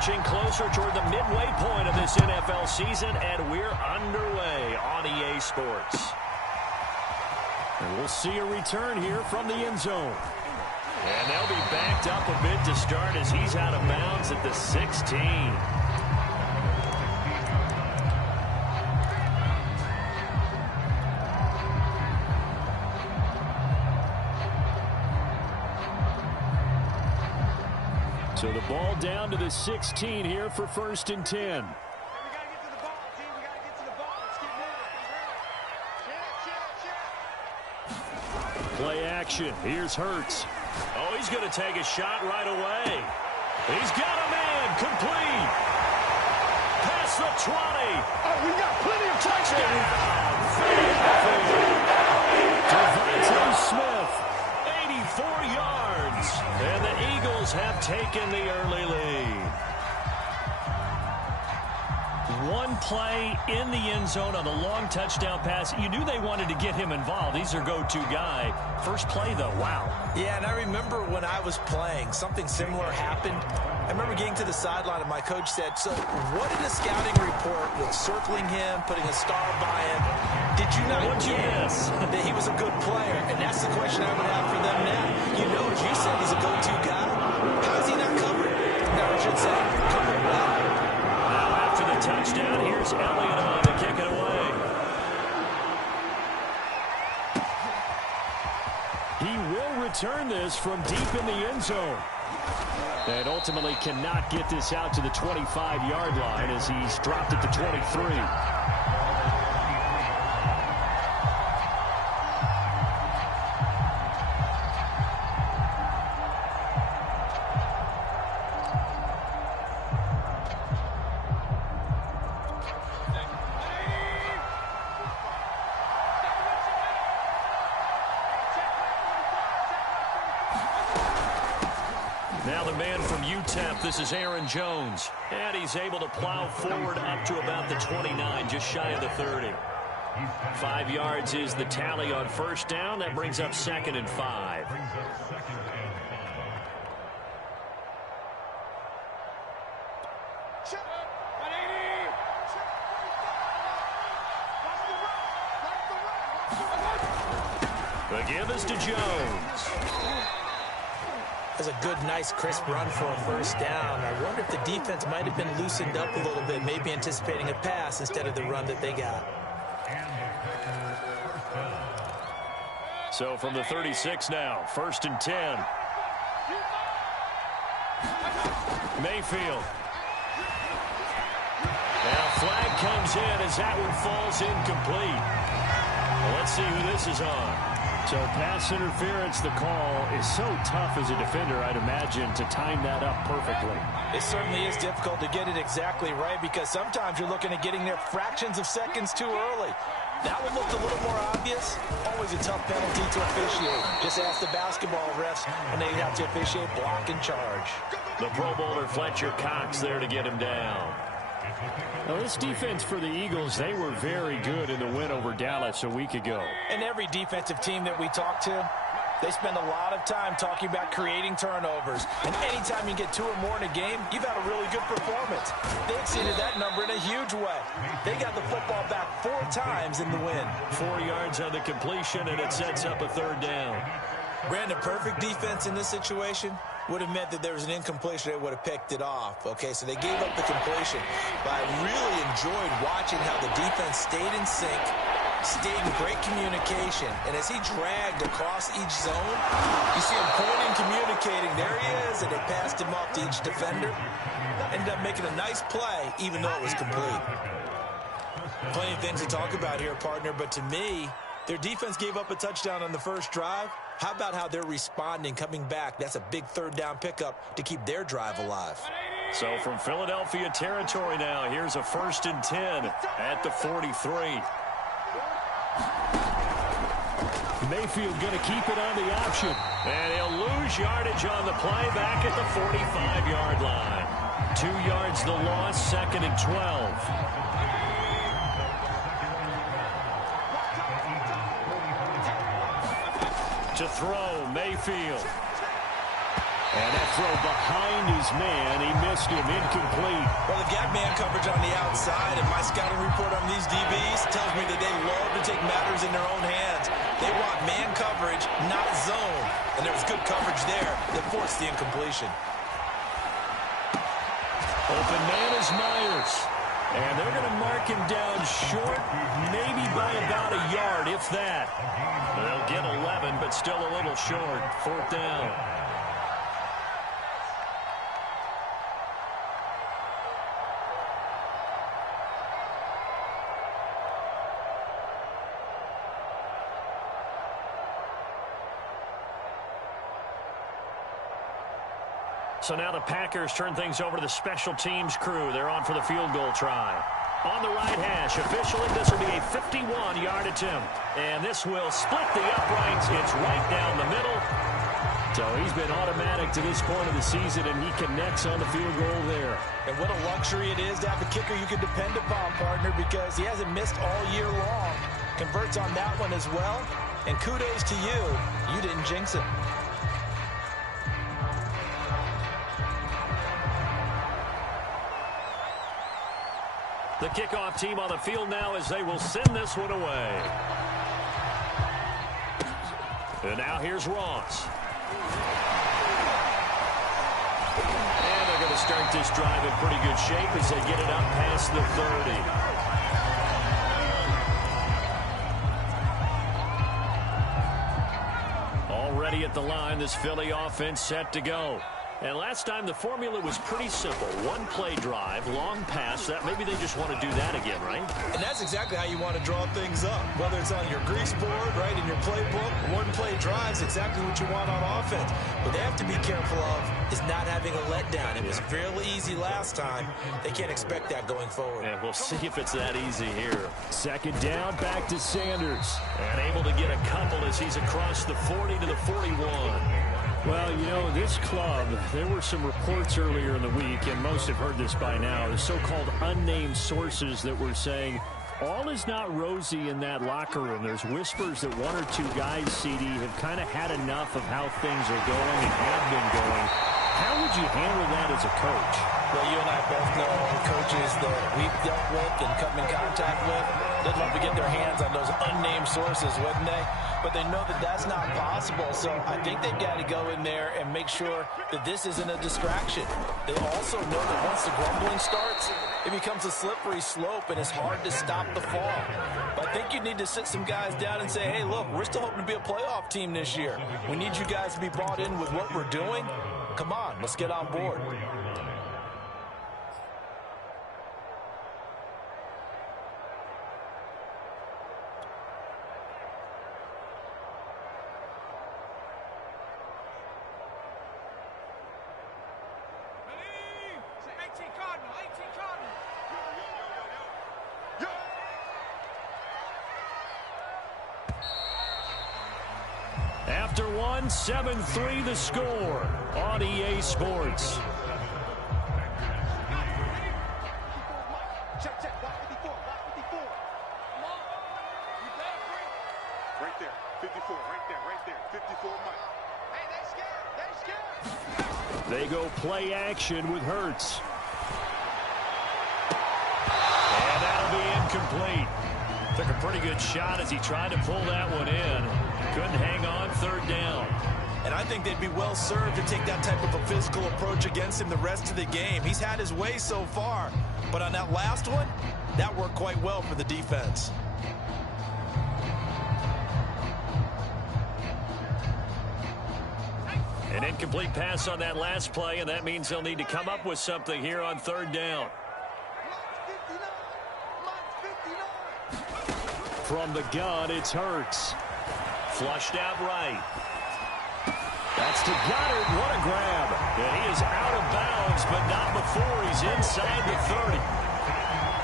inching closer toward the midway point of this NFL season, and we're underway on EA Sports. And we'll see a return here from the end zone. And they'll be backed up a bit to start as he's out of bounds at the 16. So the ball down to the 16 here for 1st and 10. Play action. Here's Hurts. Oh, he's going to take a shot right away. He's got a man. Complete. Past the 20. Oh, we got plenty of Touchdown. Devontae Smith. 84 yards. And the Eagles have taken the early lead. One play in the end zone on the long touchdown pass. You knew they wanted to get him involved. He's their go-to guy. First play, though, wow. Yeah, and I remember when I was playing, something similar happened. I remember getting to the sideline, and my coach said, so what did a scouting report with circling him, putting a star by him, did you not get that he was a good player? And that's the question I would have for them now. You know, as you said, he's a go-to guy. How is he not covered? No, I should say, covered well. Now after the touchdown, here's Elliott on to kick it away. He will return this from deep in the end zone. And ultimately cannot get this out to the 25-yard line as he's dropped at the 23. Now the man from UTEP, this is Aaron Jones. And he's able to plow forward up to about the 29, just shy of the 30. 5 yards is the tally on first down. That brings up 2nd and 5. The give is to Jones. That's a good, nice, crisp run for a first down. I wonder if the defense might have been loosened up a little bit, maybe anticipating a pass instead of the run that they got. So from the 36 now, 1st and 10. Mayfield. Now flag comes in as that one falls incomplete. Well, let's see who this is on. So pass interference, the call is so tough as a defender, I'd imagine, to time that up perfectly. It certainly is difficult to get it exactly right because sometimes you're looking at getting there fractions of seconds too early. That one looked a little more obvious. Always a tough penalty to officiate. Just ask the basketball refs when they have to officiate block and charge. The Pro Bowler Fletcher Cox there to get him down. Now, this defense for the Eagles, they were very good in the win over Dallas a week ago. And every defensive team that we talk to, they spend a lot of time talking about creating turnovers. And anytime you get 2 or more in a game, you've had a really good performance. They exceeded that number in a huge way. They got the football back 4 times in the win. 4 yards on the completion, and it sets up a 3rd down. Brandon, perfect defense in this situation would have meant that there was an incompletion. They would have picked it off. Okay, so they gave up the completion. But I really enjoyed watching how the defense stayed in sync, stayed in great communication. And as he dragged across each zone, you see him pointing, communicating. There he is, and they passed him off to each defender. Ended up making a nice play, even though it was complete. Plenty of things to talk about here, partner, but to me, their defense gave up a touchdown on the first drive. How about how they're responding, coming back? That's a big 3rd down pickup to keep their drive alive. So from Philadelphia territory now, here's a 1st and 10 at the 43. Mayfield going to keep it on the option. And he'll lose yardage on the play back at the 45-yard line. 2 yards the loss, 2nd and 12. To throw, Mayfield. And that throw behind his man, he missed him, incomplete. Well, they've got man coverage on the outside, and my scouting report on these DBs tells me that they love to take matters in their own hands. They want man coverage, not zone. And there was good coverage there that forced the incompletion. Open man is Myers. And they're going to mark him down short, maybe by about a yard, if that. They'll get 11, but still a little short. 4th down. So now the Packers turn things over to the special teams crew. They're on for the field goal try. On the right hash, officially, this will be a 51-yard attempt. And this will split the uprights. It's right down the middle. So he's been automatic to this point of the season, and he connects on the field goal there. And what a luxury it is to have a kicker you can depend upon, partner, because he hasn't missed all year long. Converts on that one as well. And kudos to you. You didn't jinx it. The kickoff team on the field now as they will send this one away. And now here's Ross. And they're going to start this drive in pretty good shape as they get it up past the 30. Already at the line, this Philly offense set to go. And last time the formula was pretty simple. One play drive, long pass. That maybe they just want to do that again, right? And that's exactly how you want to draw things up. Whether it's on your grease board, right, in your playbook, one play drive is exactly what you want on offense. What they have to be careful of is not having a letdown. It was fairly easy last time. They can't expect that going forward. And we'll see if it's that easy here. 2nd down, back to Sanders. And able to get a couple as he's across the 40 to the 41. Well, you know, this club, there were some reports earlier in the week, and most have heard this by now, the so-called unnamed sources that were saying all is not rosy in that locker room. There's whispers that 1 or 2 guys, CD, have kind of had enough of how things are going and have been going. How would you handle that as a coach? Well, you and I both know coaches that we've dealt with and come in contact with. They'd love to get their hands on those unnamed sources, wouldn't they? But they know that that's not possible, so I think they've got to go in there and make sure that this isn't a distraction. They also know that once the grumbling starts, it becomes a slippery slope, and it's hard to stop the fall. But I think you need to sit some guys down and say, hey, look, we're still hoping to be a playoff team this year. We need you guys to be brought in with what we're doing. Come on, let's get on board. After 7-3 the score on EA Sports. Right there, 54, right there, 54, Mike. Hey, they scared. They go play action with Hurts. And that'll be incomplete. Took a pretty good shot as he tried to pull that one in. Couldn't hang on, 3rd down. And I think they'd be well served to take that type of a physical approach against him the rest of the game. He's had his way so far. But on that last one, that worked quite well for the defense. An incomplete pass on that last play, and that means they'll need to come up with something here on 3rd down. From the gun, it's Hurts. Flushed out right. That's to Goddard. What a grab. And he is out of bounds, but not before he's inside the 30.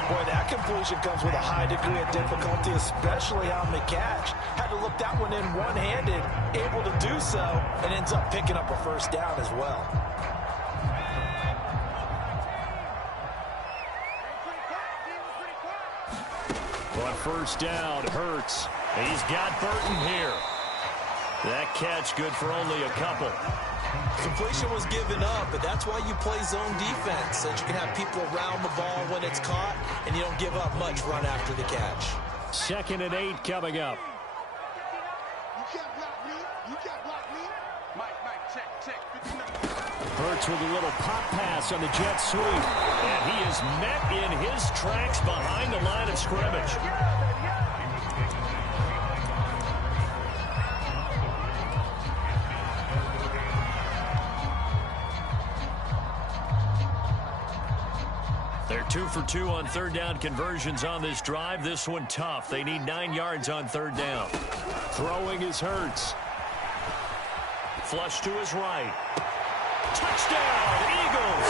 Boy, that completion comes with a high degree of difficulty, especially on the catch. Had to look that one in one-handed, able to do so, and ends up picking up a 1st down as well. On 1st down, Hurts. He's got Burton here. That catch good for only a couple. Completion was given up, but that's why you play zone defense, so that you can have people around the ball when it's caught, and you don't give up much run after the catch. 2nd and 8 coming up. You can't block me. You can't block me. Mike, check. 59. Hurts with a little pop pass on the jet sweep. And he is met in his tracks behind the line of scrimmage. They're 2 for 2 on 3rd down conversions on this drive. This one tough. They need 9 yards on 3rd down. Throwing is Hurts. Flush to his right. Touchdown, Eagles!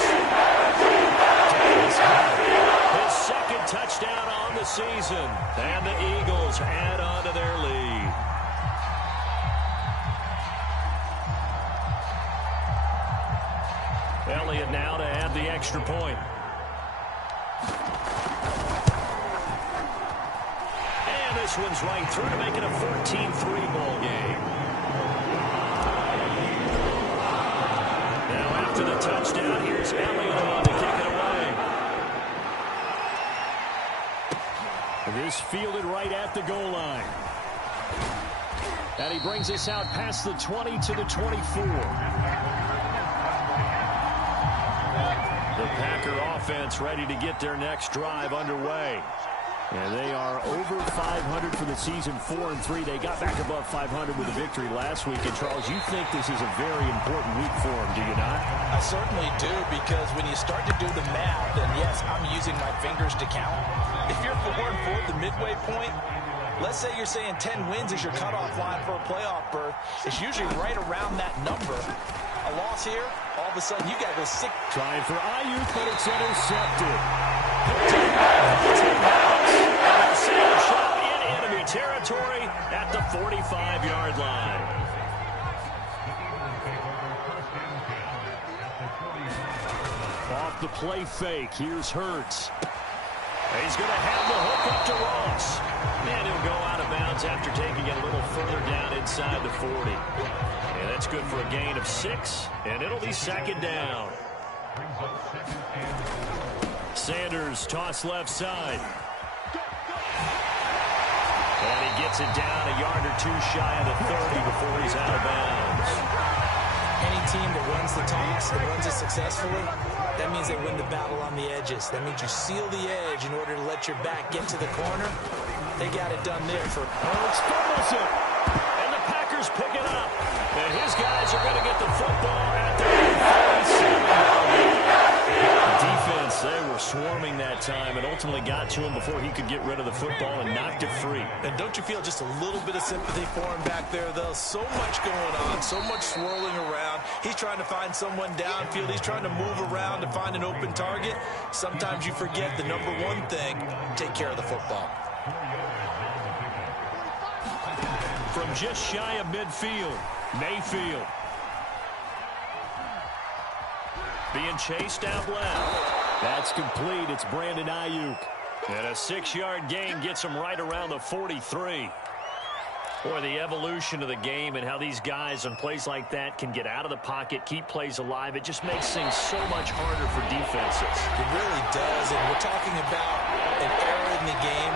His 2nd touchdown on the season. And the Eagles add on to their lead. Elliott now to add the extra point. And this one's right through to make it a 14-3 ball game. Now after the touchdown, here's Elliott on to kick it away. This fielded right at the goal line. And he brings us out past the 20 to the 24. The Packer offense ready to get their next drive underway. And they are over 500 for the season, 4-3. They got back above 500 with a victory last week. And, Charles, you think this is a very important week for them, do you not? I certainly do, because when you start to do the math, and yes, I'm using my fingers to count. If you're 4-4 at the midway point, let's say you're saying 10 wins is your cutoff line for a playoff berth. It's usually right around that number. A loss here, all of a sudden you got to go 6. Trying for Aiyuk, but it's intercepted. Shot in enemy territory at the 45-yard line. Off the play fake, here's Hurts. He's going to have the hook up to Ross. And he'll go out of bounds after taking it a little further down inside the 40. And that's good for a gain of 6, and it'll be 2nd down. Sanders toss left side. And he gets it down a yard or 2 shy of the 30 before he's out of bounds. Any team that runs the toss and runs it successfully, that means they win the battle on the edges. That means you seal the edge in order to let your back get to the corner. They got it done there for Hurts fumbles it. And the Packers pick it up. And his guys are going to get the football at their 47. Defense, they were swarming that time and ultimately got to him before he could get rid of the football and knocked it free. And don't you feel just a little bit of sympathy for him back there, though? So much going on, so much swirling around. He's trying to find someone downfield. He's trying to move around to find an open target. Sometimes you forget the number one thing, take care of the football. From just shy of midfield, Mayfield. Being chased out left. That's complete. It's Brandon Aiyuk. And a 6-yard gain gets him right around the 43. Boy, the evolution of the game and how these guys on plays like that can get out of the pocket, keep plays alive, it just makes things so much harder for defenses. It really does, and we're talking about an era in the game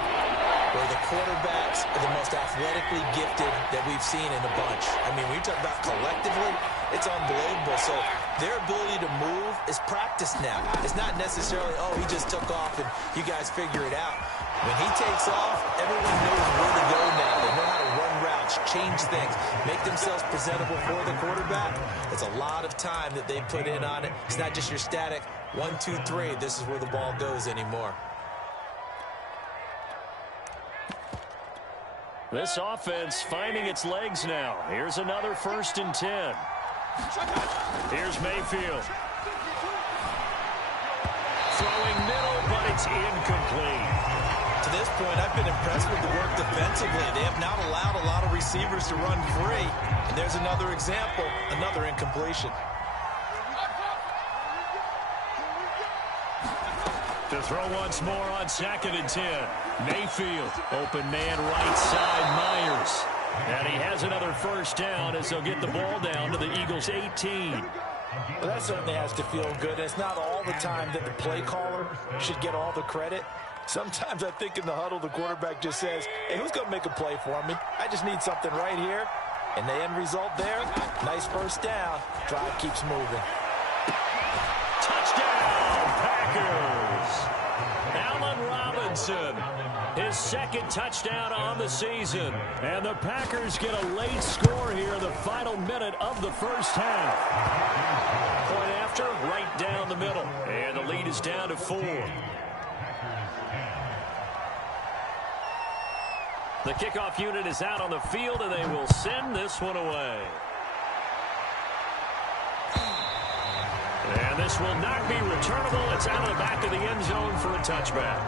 where the quarterbacks are the most athletically gifted that we've seen in a bunch. I mean, when you talk about collectively, it's unbelievable. So their ability to move is practiced now. It's not necessarily, oh, he just took off and you guys figure it out. When he takes off, everyone knows where to go now. They know how to run routes, change things, make themselves presentable for the quarterback. It's a lot of time that they put in on it. It's not just your static 1, 2, 3, this is where the ball goes anymore. This offense finding its legs now. Here's another 1st and 10. Here's Mayfield. Throwing middle, but it's incomplete. To this point, I've been impressed with the work defensively. They have not allowed a lot of receivers to run free. And there's another example, another incompletion. To throw once more on 2nd and 10. Mayfield, open man right side, Myers. And he has another first down as they'll get the ball down to the Eagles' 18. Well, that certainly has to feel good. It's not all the time that the play caller should get all the credit. Sometimes I think in the huddle, the quarterback just says, hey, who's going to make a play for me? I just need something right here. And the end result there, nice first down. Drive keeps moving. Touchdown, Packers! Allen Robinson, his second touchdown on the season. And the Packers get a late score here in the final minute of the first half. Point after, right down the middle. And the lead is down to 4. The kickoff unit is out on the field, and they will send this one away. And this will not be returnable. It's out of the back of the end zone for a touchback.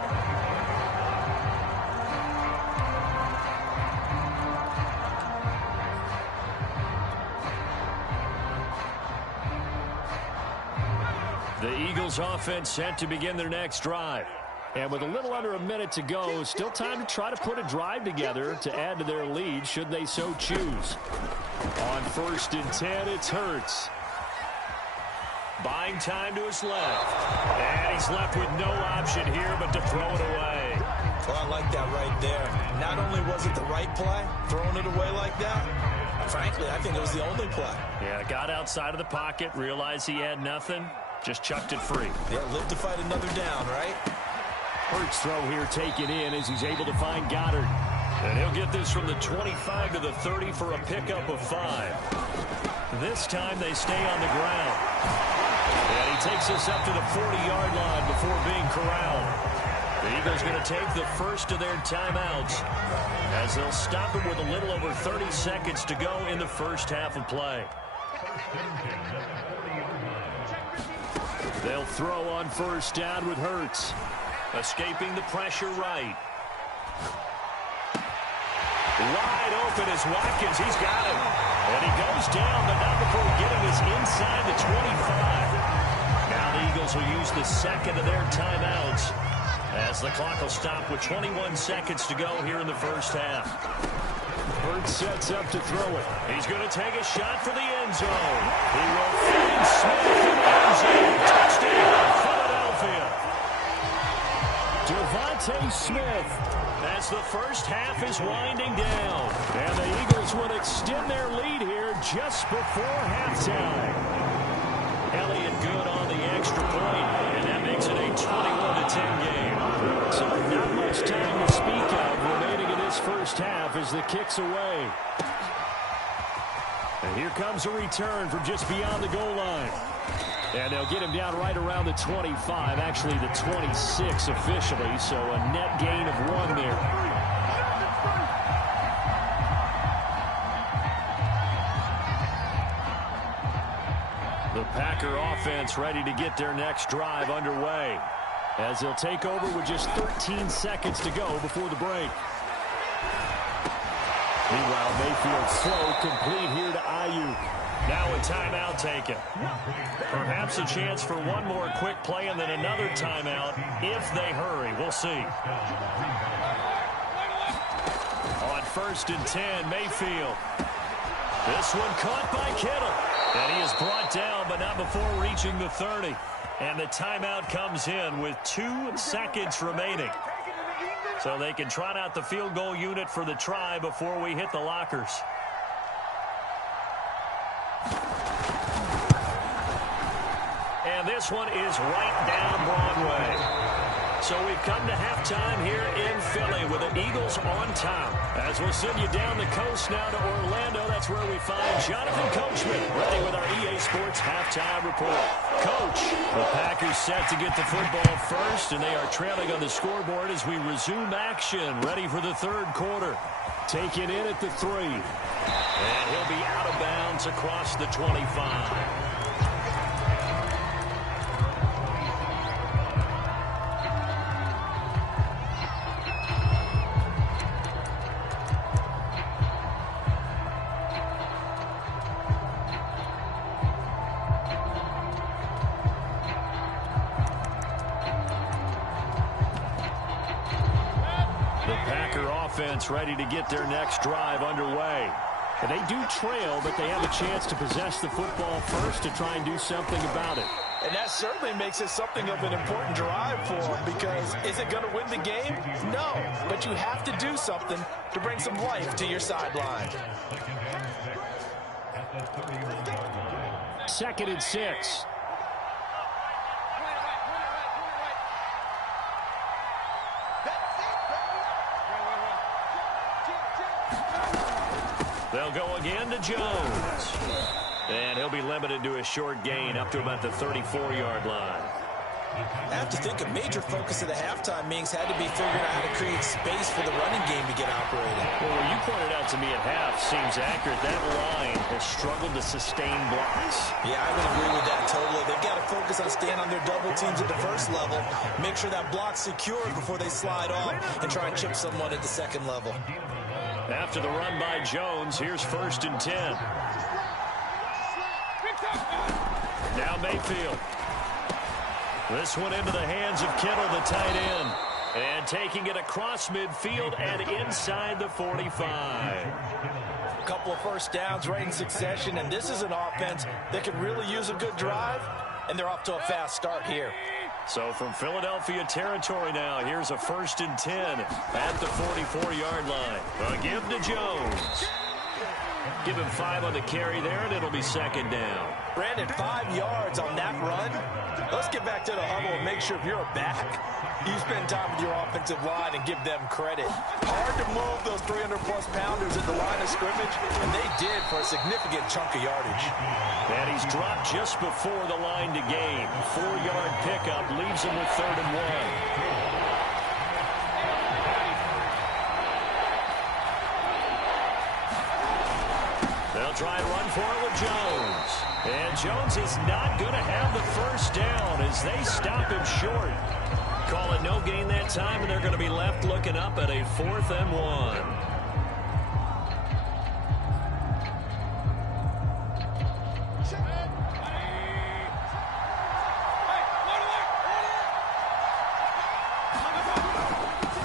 The Eagles offense set to begin their next drive. And with a little under a minute to go, still time to try to put a drive together to add to their lead should they so choose. On 1st and 10, it's Hurts. Buying time to his left. And he's left with no option here but to throw it away. Well, I like that right there. Not only was it the right play, throwing it away like that, frankly, I think it was the only play. Yeah, got outside of the pocket, realized he had nothing, just chucked it free. Yeah, live to fight another down, right? Hurts throw here taken in as he's able to find Goddard. And he'll get this from the 25 to the 30 for a pickup of 5. This time they stay on the ground. And he takes us up to the 40-yard line before being corralled. The Eagles going to take the first of their timeouts as they'll stop it with a little over 30 seconds to go in the first half of play. They'll throw on first down with Hurts. Escaping the pressure right. Wide open is Watkins. He's got him. And he goes down, but not before getting us inside the 25. Now the Eagles will use the second of their timeouts as the clock will stop with 21 seconds to go here in the first half. Hurts sets up to throw it. He's going to take a shot for the end zone. He will find Smith in the end zone. Touchdown, Philadelphia. Devontae Smith as the first half is winding down. And the Eagles would extend their lead here just before halftime. Elliott good on the extra point, and that makes it a 21-10 game. So not much time to speak of remaining in this first half as the kick's away. And here comes a return from just beyond the goal line. And they'll get him down right around the 25, actually the 26 officially, so a net gain of 1 there. The Packer offense ready to get their next drive underway as they'll take over with just 13 seconds to go before the break. Meanwhile, Mayfield slow complete here to Ayuk. Now a timeout taken. Perhaps a chance for one more quick play and then another timeout if they hurry. We'll see. On 1st and 10, Mayfield. This one caught by Kittle. And he is brought down, but not before reaching the 30. And the timeout comes in with 2 seconds remaining. So they can trot out the field goal unit for the try before we hit the lockers. And this one is right down Broadway. So we've come to halftime here in Philly with the Eagles on top. As we'll send you down the coast now to Orlando, that's where we find Jonathan Coachman ready with our EA Sports halftime report. Coach, the Packers set to get the football first, and they are trailing on the scoreboard as we resume action, ready for the third quarter. Taken in at the 3. And he'll be out of bounds across the 25. offense ready to get their next drive underway. And they do trail, but they have a chance to possess the football first to try and do something about it. And that certainly makes it something of an important drive for them, because is it going to win the game? No, but you have to do something to bring some life to your sideline. 2nd and 6. They'll go again to Jones. And he'll be limited to a short gain up to about the 34-yard line. I have to think a major focus of the halftime meetings had to be figuring out how to create space for the running game to get operating. Well, what you pointed out to me at half seems accurate. That line has struggled to sustain blocks. Yeah, I would agree with that totally. They've got to focus on staying on their double teams at the first level, make sure that block's secured before they slide off and try and chip someone at the second level. After the run by Jones, here's 1st and 10. Now Mayfield. This one into the hands of Kittle, the tight end. And taking it across midfield and inside the 45. A couple of first downs right in succession, and this is an offense that could really use a good drive, and they're off to a fast start here. So from Philadelphia territory now, here's a 1st and 10 at the 44-yard line. A give to Jones. Give him 5 on the carry there, and it'll be 2nd down. Brandon, 5 yards on that run. Let's get back to the huddle and make sure if you're a back, you spend time with your offensive line and give them credit. Hard to move those 300-plus pounders at the line of scrimmage, and they did for a significant chunk of yardage. And he's dropped just before the line to gain. 4-yard pickup leaves him with 3rd and 1. They'll try and run for it with Jones. And Jones is not going to have the first down as they stop him short. Call it no gain that time, and they're going to be left looking up at a 4th and 1.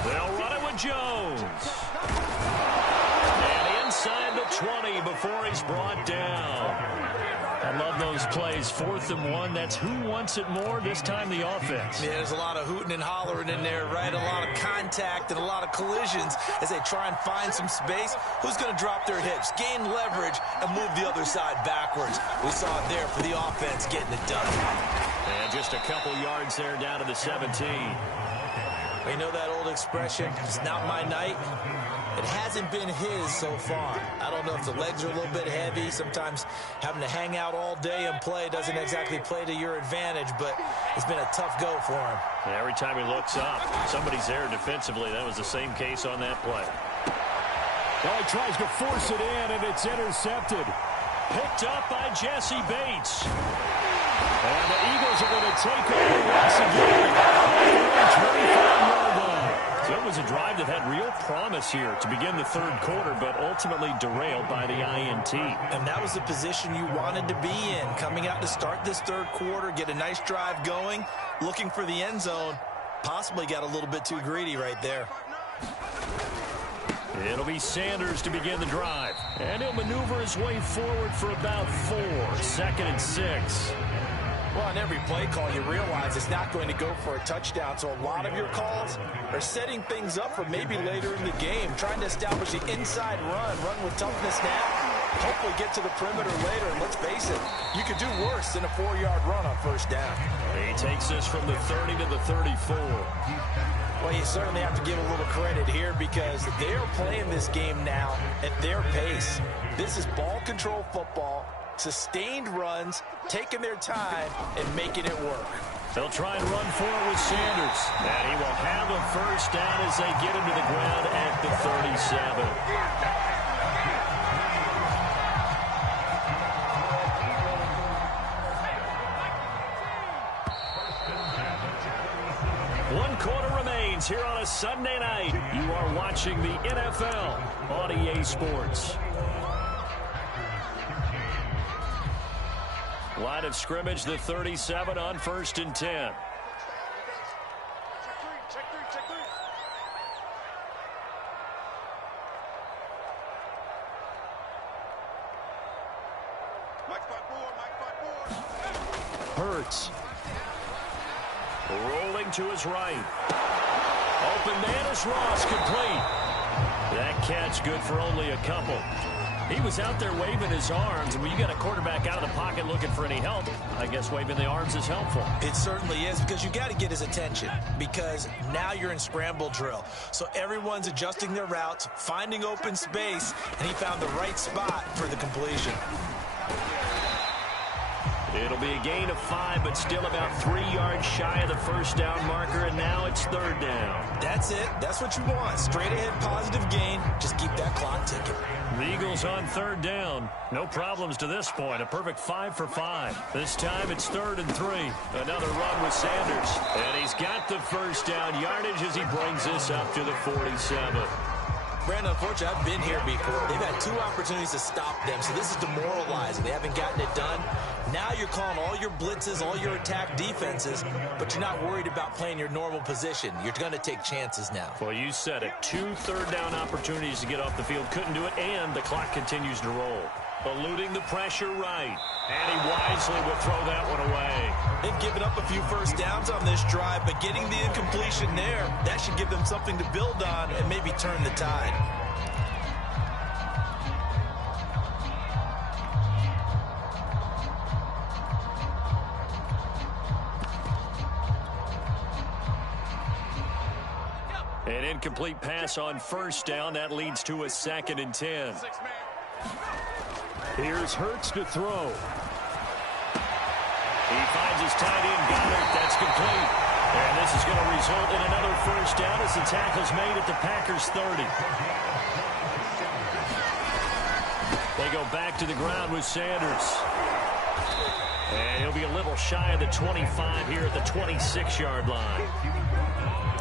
They'll run it with Jones. And inside the 20 before he's brought down. I love those plays. 4th and 1. That's who wants it more, this time the offense. Yeah, there's a lot of hooting and hollering in there, right? A lot of contact and a lot of collisions as they try and find some space. Who's going to drop their hips, gain leverage, and move the other side backwards? We saw it there for the offense getting it done. And just a couple yards there down to the 17. You know that old expression, it's not my night? It hasn't been his so far. I don't know if the legs are a little bit heavy. Sometimes having to hang out all day and play doesn't exactly play to your advantage, but it's been a tough go for him. And every time he looks up, somebody's there defensively. That was the same case on that play. Well, he tries to force it in, and it's intercepted. Picked up by Jesse Bates. And the Eagles are going to take over once again. 25-yard line. So it was a drive that had real promise here to begin the 3rd quarter, but ultimately derailed by the INT. And that was the position you wanted to be in, coming out to start this 3rd quarter, get a nice drive going, looking for the end zone. Possibly got a little bit too greedy right there. It'll be Sanders to begin the drive. And he'll maneuver his way forward for about 4. 2nd and 6. Well, on every play call, you realize it's not going to go for a touchdown. So a lot of your calls are setting things up for maybe later in the game, trying to establish the inside run with toughness now, hopefully get to the perimeter later. And let's face it, you could do worse than a 4-yard run on 1st down. He takes this from the 30 to the 34. Well, you certainly have to give a little credit here because they're playing this game now at their pace. This is ball control football, sustained runs, taking their time, and making it work. They'll try and run for it with Sanders. And he will have a first down as they get him to the ground at the 37. One quarter remains here on a Sunday night. You are watching the NFL on EA Sports. Line of scrimmage, the 37 on 1st and 10. Hurts. Rolling to his right. Open man is Ross, complete. That catch good for only a couple. He was out there waving his arms, and when you got a quarterback out of the pocket looking for any help, I guess waving the arms is helpful. It certainly is, because you got to get his attention, because now you're in scramble drill. So everyone's adjusting their routes, finding open space, and he found the right spot for the completion. It'll be a gain of 5, but still about 3 yards shy of the first down marker, and now it's third down. That's it. That's what you want. Straight ahead positive gain. Just keep that clock ticking. The Eagles on third down. No problems to this point. A perfect 5 for 5. This time it's 3rd and 3. Another run with Sanders. And he's got the first down yardage as he brings this up to the 47. Brandon, unfortunately, I've been here before. They've had 2 opportunities to stop them, so this is demoralizing. They haven't gotten it done. Now you're calling all your blitzes, all your attack defenses, but you're not worried about playing your normal position. You're going to take chances now. Well, you said it. 2 third-down opportunities to get off the field. Couldn't do it, and the clock continues to roll. Eluding the pressure right. And he wisely would throw that one away. They've given up a few first downs on this drive, but getting the incompletion there, that should give them something to build on and maybe turn the tide. An incomplete pass on first down. That leads to a 2nd and 10. Here's Hurts to throw. He finds his tight end, Goddard. That's complete. And this is going to result in another first down as the tackle's made at the Packers' 30. They go back to the ground with Sanders. And he'll be a little shy of the 25 here at the 26-yard line.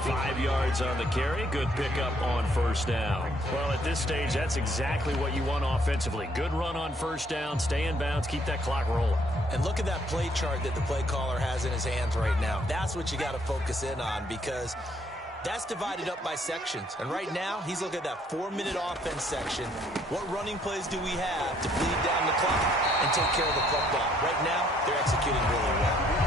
5 yards on the carry. Good pickup on first down. Well, at this stage, that's exactly what you want offensively. Good run on first down. Stay in bounds. Keep that clock rolling. And look at that play chart that the play caller has in his hands right now. That's what you got to focus in on, because that's divided up by sections. And right now, he's looking at that 4-minute offense section. What running plays do we have to bleed down the clock and take care of the football? Right now, they're executing really well.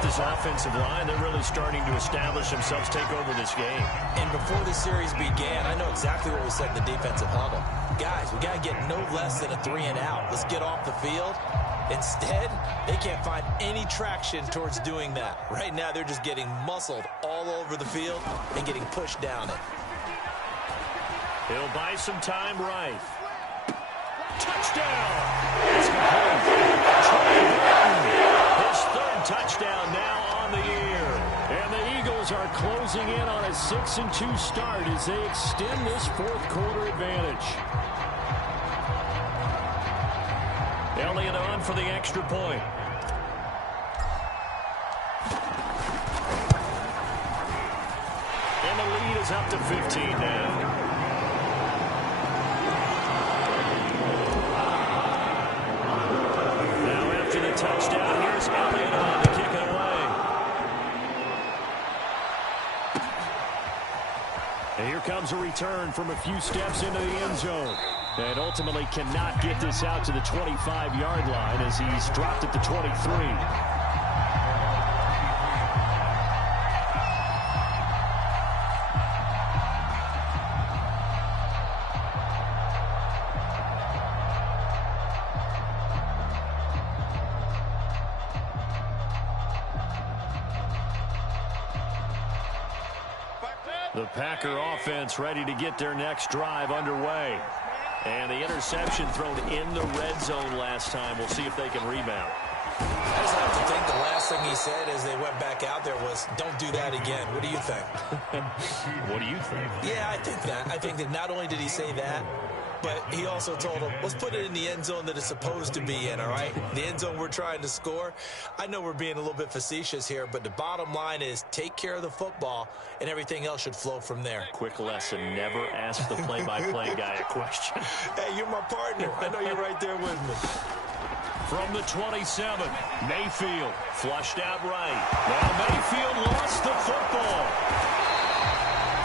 This offensive line, they're really starting to establish themselves, take over this game. And before the series began, I know exactly what we said in the defensive huddle. Guys, we got to get no less than a 3 and out. Let's get off the field. Instead, they can't find any traction towards doing that. Right now, they're just getting muscled all over the field and getting pushed down it. He'll buy some time right. Touchdown! It's complete. His 3rd touchdown now on the year. And the Eagles are closing in on a 6-2 start as they extend this 4th quarter advantage. Elliott on for the extra point. And the lead is up to 15 now. Touchdown. Here's Elliott on to kick it away. And here comes a return from a few steps into the end zone. And ultimately cannot get this out to the 25-yard line as he's dropped at the 23. The Packer offense ready to get their next drive underway. And the interception thrown in the red zone last time. We'll see if they can rebound. I just have to think the last thing he said as they went back out there was, don't do that again. What do you think? What do you think? Yeah, I think that. I think that not only did he say that, but he also told him, let's put it in the end zone that it's supposed to be in, all right? The end zone we're trying to score. I know we're being a little bit facetious here, but the bottom line is take care of the football, and everything else should flow from there. Quick lesson, never ask the play-by-play guy a question. Hey, you're my partner. I know you're right there with me. From the 27, Mayfield flushed out right. Now Mayfield lost the football.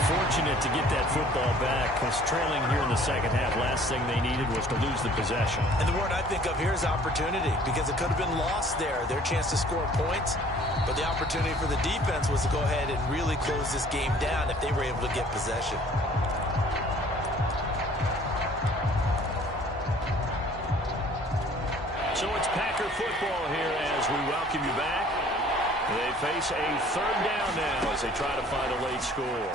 fortunate to get that football back, because trailing here in the second half, last thing they needed was to lose the possession. And the word I think of here is opportunity, because it could have been lost there, their chance to score points. But the opportunity for the defense was to go ahead and really close this game down if they were able to get possession. So it's Packer football here as we welcome you back. They face a third down now as they try to find a late score.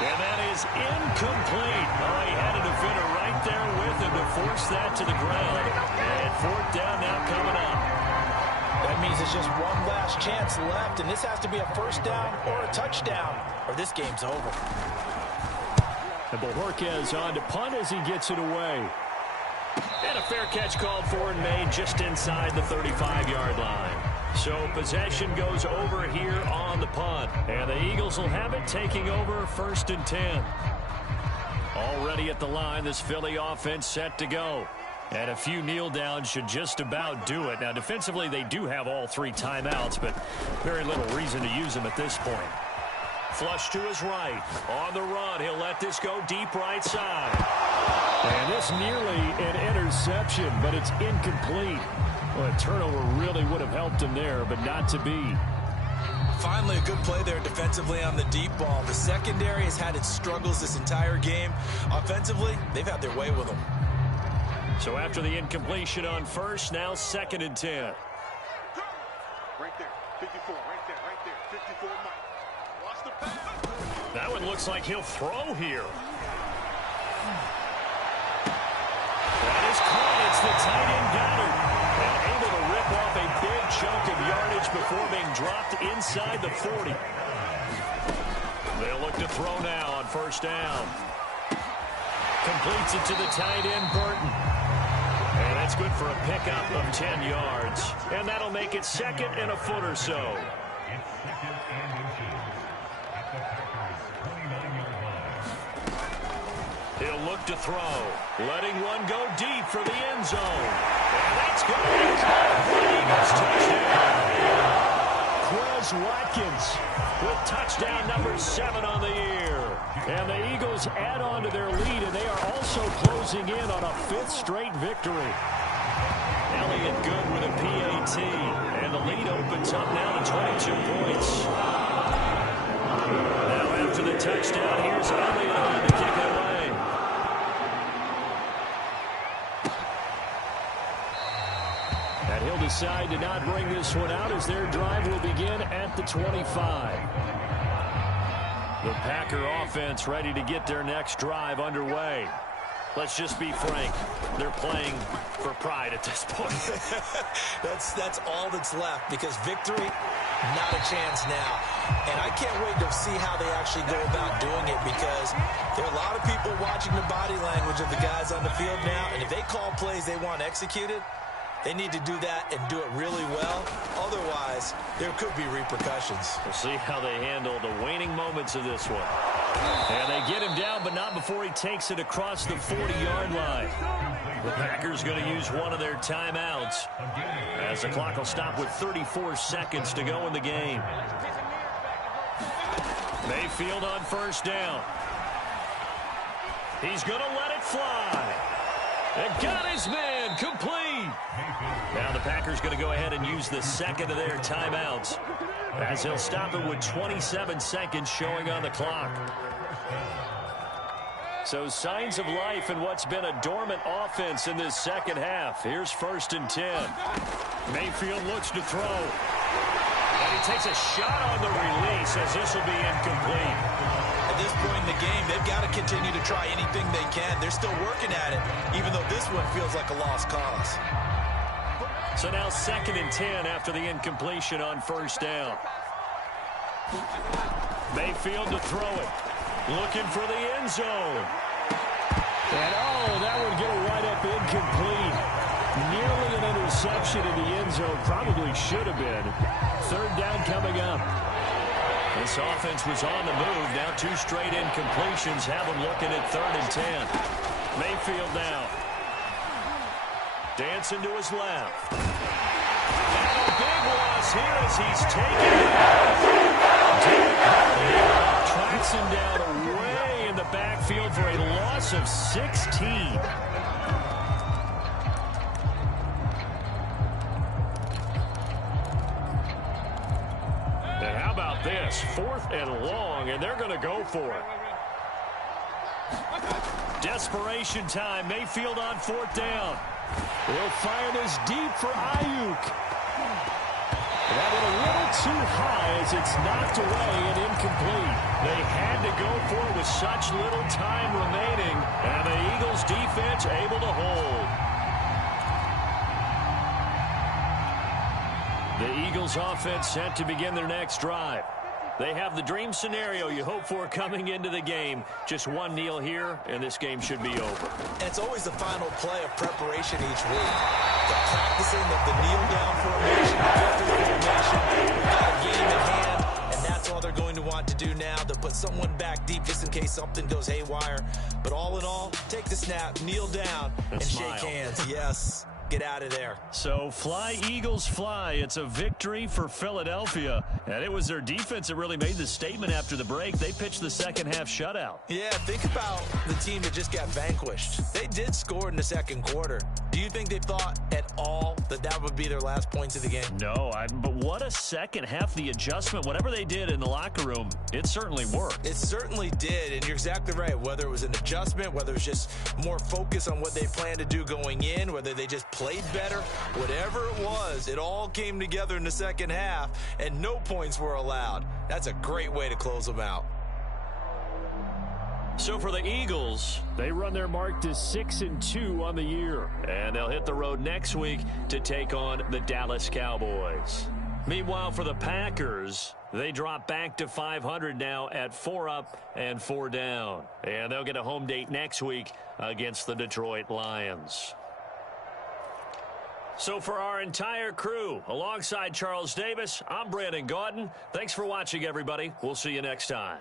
And that is incomplete. Oh, he had a defender right there with him to force that to the ground. And fourth down now coming up. That means it's just one last chance left, and this has to be a first down or a touchdown, or this game's over. And Bojorquez on to punt as he gets it away. And a fair catch called for and made just inside the 35-yard line. So possession goes over here on the punt. And the Eagles will have it, taking over 1st and 10. Already at the line, this Philly offense set to go. And a few kneel downs should just about do it. Now, defensively, they do have all 3 timeouts, but very little reason to use them at this point. Flush to his right. On the run, he'll let this go deep right side. And this nearly an interception, but it's incomplete. Well, a turnover really would have helped him there, but not to be. Finally, a good play there defensively on the deep ball. The secondary has had its struggles this entire game. Offensively, they've had their way with them. So after the incompletion on first, now 2nd and 10. Right there, 54, right there, 54 Mike. Watch the pass. That one looks like he'll throw here. That is caught. It's the tight end Goddard. And able to rip off a big chunk of yardage before being dropped inside the 40. They'll look to throw now on first down. Completes it to the tight end Burton. And that's good for a pickup of 10 yards. And that'll make it 2nd and a foot or so. He'll look to throw. Letting one go deep for the end zone. And that's going to be caught for the Eagles touchdown. Quez Watkins with touchdown number 7 on the year. And the Eagles add on to their lead, and they are also closing in on a 5th straight victory. Elliott good with a PAT. And the lead opens up now to 22 points. Now after the touchdown, here's Elliott on to kick it away. And he'll decide to not bring this one out as their drive will begin at the 25. The Packer offense ready to get their next drive underway. Let's just be frank. They're playing for pride at this point. That's all that's left, because victory, not a chance now. And I can't wait to see how they actually go about doing it, because there are a lot of people watching the body language of the guys on the field now, and if they call plays they want executed, they need to do that and do it really well. Otherwise, there could be repercussions. We'll see how they handle the waning moments of this one. And they get him down, but not before he takes it across the 40-yard line. The Packers going to use one of their timeouts, as the clock will stop with 34 seconds to go in the game. Mayfield on first down. He's going to let it fly. And got his man complete. Now the Packers going to go ahead and use the second of their timeouts, as he'll stop it with 27 seconds showing on the clock. So signs of life in what's been a dormant offense in this second half. Here's 1st and 10. Mayfield looks to throw. And he takes a shot on the release, as this will be incomplete. At this point in the game, they've got to continue to try anything they can. They're still working at it, even though this one feels like a lost cause. So now 2nd and 10 after the incompletion on first down. Mayfield to throw it. Looking for the end zone. And that would get a right-up incomplete. Nearly an interception in the end zone. Probably should have been. 3rd down coming up. This offense was on the move. Now 2 straight incompletions have them looking at 3rd and 10. Mayfield now. Dancing to his left. And a big loss here as he's taken it. Tracks him down away in the backfield for a loss of 16. And how about this? 4th and long, and they're going to go for it. Desperation time. Mayfield on 4th down. They'll fire this deep for Ayuk. That one a little too high as it's knocked away and incomplete. They had to go for it with such little time remaining, and the Eagles defense able to hold. The Eagles offense set to begin their next drive. They have the dream scenario you hope for coming into the game. Just one kneel here, and this game should be over. It's always the final play of preparation each week. The practicing of the kneel-down formation, We've got a game at hand, and that's all they're going to want to do now. They'll put someone back deep just in case something goes haywire. But all in all, take the snap, kneel down, and shake hands. Yes. Get out of there. So fly, Eagles, fly. It's a victory for Philadelphia. And it was their defense that really made the statement after the break. They pitched the second half shutout. Yeah, think about the team that just got vanquished. They did score in the second quarter. Do you think they thought at all that that would be their last points of the game? No, but what a second half. The adjustment, whatever they did in the locker room, it certainly worked. It certainly did, and you're exactly right. Whether it was an adjustment, whether it was just more focus on what they planned to do going in, whether they just played better, whatever it was, it all came together in the second half, and no points were allowed. That's a great way to close them out. So for the Eagles, they run their mark to 6-2 on the year. And they'll hit the road next week to take on the Dallas Cowboys. Meanwhile, for the Packers, they drop back to 500 now at 4 up and 4 down. And they'll get a home date next week against the Detroit Lions. So for our entire crew, alongside Charles Davis, I'm Brandon Gaudin. Thanks for watching, everybody. We'll see you next time.